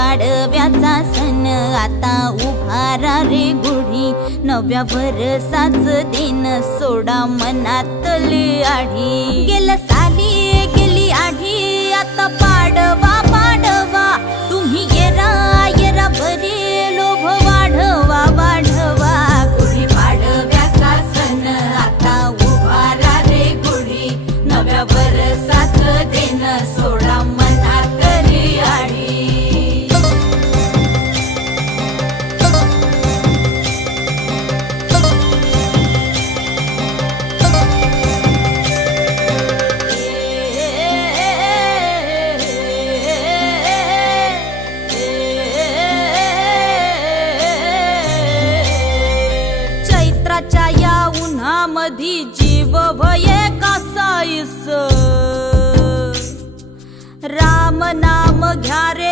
पाडव्याचा सण आता उभारा रे गुढी, नव्या वर्षाच दिन सोडा मनातली आढी। गेल्या साली गेली आढी, आता पाडवा पाडवा, तुम्ही येरा येरा बरी लोभ वाढवा वाढवा। गुढी पाडव्याचा सण आता उभारा रे गुढी, नव्या वर्षाच दिन सोडा मनातली आढी। चैत्राच्या या उन्हामधी जीव भये कासाईस, राम नाम घ्या रे।